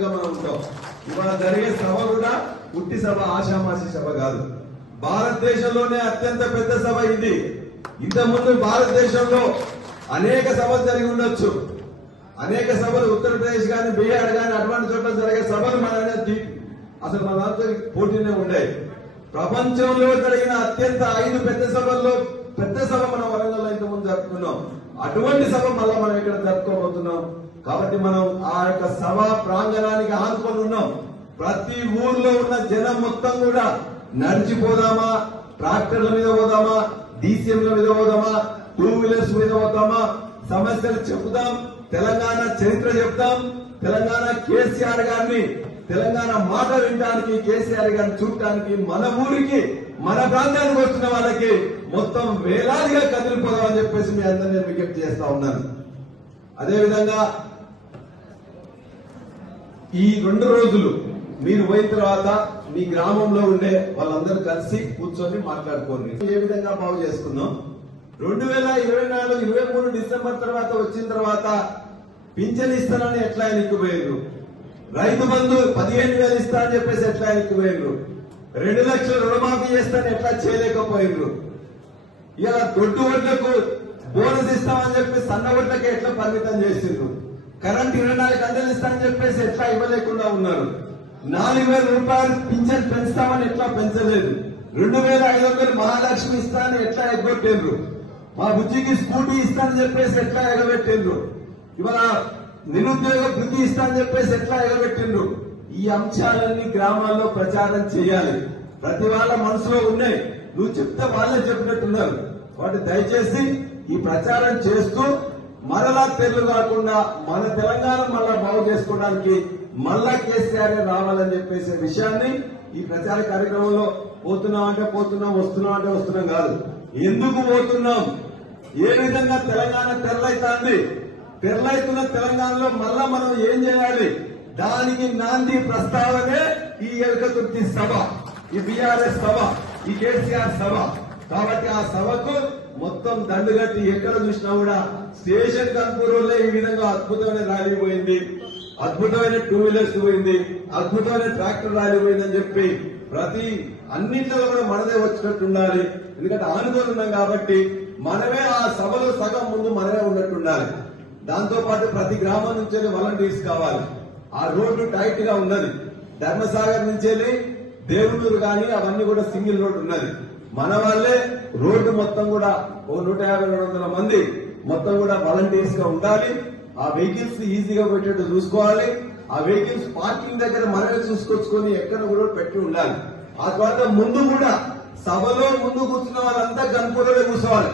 సభ్యులుగా మనం ఉంటాం. ఇవాళ జరిగే సభ కూడా పుట్టి సభ, ఆషామాషి సభ కాదు. భారతదేశంలోనే అత్యంత పెద్ద సభ ఇది. ఇంతకుముందు భారతదేశంలో అనేక సభలు జరిగి ఉండొచ్చు. అనేక సభలు ఉత్తరప్రదేశ్ గాని, బీహార్ గాని అటువంటి చోట్ల జరిగే సభలు మన అసలు మన దాంతో పోటీనే ఉండేవి. ప్రపంచంలో జరిగిన అత్యంత 5 పెద్ద సభల్లో పెద్ద సభ మనం వరంగల్లో ఇంతకుముందు జరుపుకున్నాం. అటువంటి సభ మళ్ళా మనం ఇక్కడ జరుపుకోబోతున్నాం. కాబట్టి మనం ఆ యొక్క సభ ప్రాంగణానికి ఆనుకొని ఉన్నాం. ప్రతి ఊర్లో ఉన్న జనం మొత్తం కూడా నడిచిపోదామా, ట్రాక్టర్ల మీద పోదామా, డీసీఎంల మీద పోదామా, 2 వీలర్స్ మీద పోతామా, సమస్యలు చెబుదాం, తెలంగాణ చరిత్ర చెప్తాం, తెలంగాణ కేసీఆర్ గారిని, తెలంగాణ మాట వినడానికి, కేసీఆర్ గారిని చూడటానికి మన ఊరికి, మన ప్రాంతానికి వస్తున్న వాళ్ళకి మొత్తం వేలాదిగా కదిలిపోదామని చెప్పేసి మీ అందరినీ నేను విజ్ఞప్తి చేస్తా ఉన్నాను. అదేవిధంగా ఈ 2 రోజులు మీరు పోయిన తర్వాత మీ గ్రామంలో ఉండే వాళ్ళందరూ కలిసి కూర్చొని మాట్లాడుకోండి. ఏ విధంగా బాగు చేసుకుందాం. 2024, 23 డిసెంబర్ తర్వాత వచ్చిన తర్వాత పింఛన్ ఇస్తానని ఎట్లా ఎన్నికపోయారు, రైతు బంధు 15,000 ఇస్తా అని చెప్పేసి ఎట్లా ఎన్నికపోయారు, 2 లక్షల రుణమాఫీ చేస్తానని ఎట్లా చేయలేకపోయారు, ఇలా దొడ్డు ఓట్లకు బోనస్ ఇస్తామని చెప్పి సన్న ఓట్లకి ఎట్లా పరిమితం చేసిండ్రు, కరెంట్ 24 గంటలు ఇస్తామని చెప్పేసి ఎట్లా ఇవ్వలేకుండా ఉన్నారు, 4,000 రూపాయలు పింఛన్ పెంచుతామని ఎట్లా పెంచలేదు, 2,500 మహాలక్ష్మి ఇస్తానని ఎట్లా ఎగ్గొట్టిండ్రు, మా బుజ్జికి స్కూటీ ఇస్తానని చెప్పేసి ఎట్లా ఎగబెట్టిండ్రు, ఇవాళ నిరుద్యోగ వృత్తి ఇస్తానని చెప్పేసి ఎట్లా ఎగబెట్టిండ్రు. ఈ అంశాలన్నీ గ్రామాల్లో ప్రచారం చేయాలి. ప్రతి వాళ్ళ మనసులో ఉన్నాయి. నువ్వు చెప్తే వాళ్ళే చెప్పినట్టున్నారు. కాబట్టి దయచేసి ఈ ప్రచారం చేస్తూ మరలా తెల్లు కాకుండా మన తెలంగాణ మళ్ళా బాగు చేసుకోవడానికి మళ్ళా కేసీఆర్ రావాలని చెప్పేసే విషయాన్ని ఈ ప్రచార కార్యక్రమంలో పోతున్నాం అంటే పోతున్నాం, వస్తున్నాం అంటే వస్తున్నాం కాదు, ఎందుకు పోతున్నాం, ఏ విధంగా తెలంగాణ తెరలైతుంది, తెరలైతున్న తెలంగాణలో మళ్ళా మనం ఏం చేయాలి, దానికి నాంది ప్రస్తావనే ఈ ఎలకతుర్తి సభ, ఈ బీఆర్ఎస్ సభ, ఈ కేసీఆర్ సభ. కాబట్టి ఆ సభకు మొత్తం దండుగట్టి ఎక్కడ చూసినా కూడా స్టేషన్ కన్పూర్లో ఈ విధంగా అద్భుతమైన ర్యాలీ పోయింది, అద్భుతమైన 2 వీలర్స్ పోయింది, అద్భుతమైన ట్రాక్టర్ ర్యాలీ పోయిందని చెప్పి ప్రతి అన్నింటిలో కూడా మనదే వచ్చినట్టు ఉండాలి. ఎందుకంటే ఆనుకొని ఉన్నాం కాబట్టి మనమే ఆ సభలో సగం ముందు మనమే ఉన్నట్టు ఉండాలి. దాంతో పాటు ప్రతి గ్రామం నుంచి వాలంటీర్స్ కావాలి. ఆ రోడ్డు టైట్ గా ఉన్నది. ధర్మసాగర్ నుంచి దేవునూరు గాని అవన్నీ కూడా సింగిల్ రోడ్డు ఉన్నది. మన వాళ్ళే రోడ్డు మొత్తం కూడా 150-200 మంది మొత్తం కూడా వాలంటీర్స్ గా ఉండాలి. ఆ వెహికల్స్ ఈజీగా పెట్టేట్టు చూసుకోవాలి. ఆ వెహికల్స్ పార్కింగ్ దగ్గర మనమే చూసుకొచ్చుకొని ఎక్కడ కూడా పెట్టి ఉండాలి. ఆ తర్వాత ముందు కూడా సభలో ముందు కూర్చున్న వాళ్ళంతా గన్పూర్లో కూర్చోవాలి.